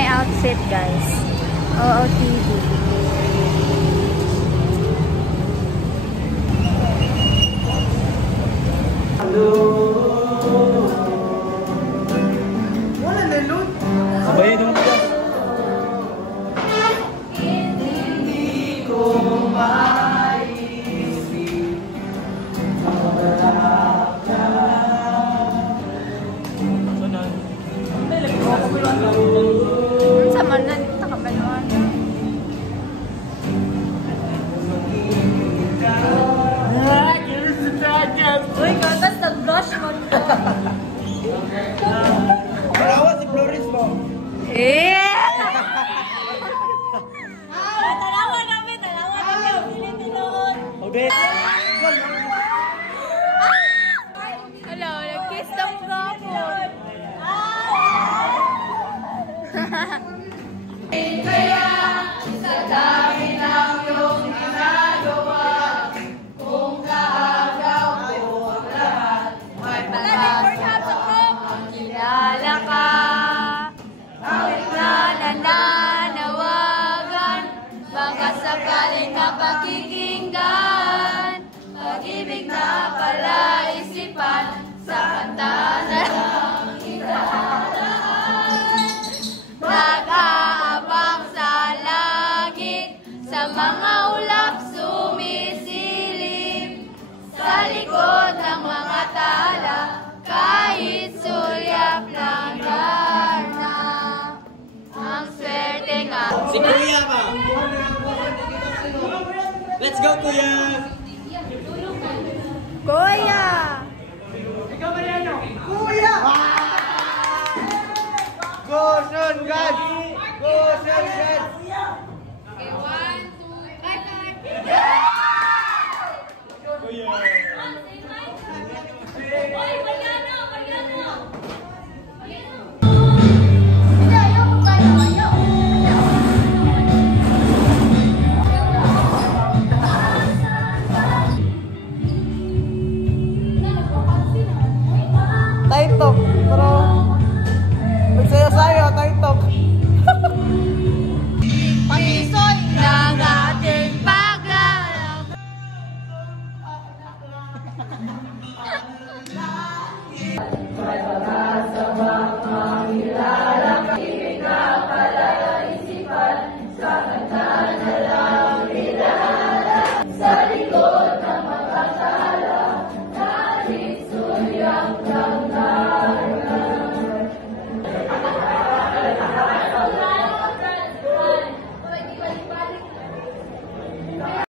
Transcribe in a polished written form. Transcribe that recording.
my outfit, guys. OOTD. Wala na loot. Sabayan naman ka. Hindi ko maisip mabalak ka. Sa man na dito kabaluan. Uy, katas nag-blush mo. Marawa si Flores mo. Talawa namin. Piling ninoon. Okay. Hello, nag-kiss ng gapon. Kaya sa dami ng iyong ginagawa, kung kaagaw ko ang lahat, may pagkakataon ang kilala ka. Awit na nananawagan, baka sakaling mapakikinggan, pag-ibig na palaisipan, sa kanta na lang itahalaan. Nag-aabang sa langit, sa mga ulap sumisilip, sa likod ng mga tala, kahit sulyap ng darna. Ang swerte nga. Si Kuya ba? Let's go, Kuya! Kuya! Kuya! Go, Sean God! Go, Sean God! Okay, 1, 2, 3, 4. Kuya! Oy, Mariano! Taytok.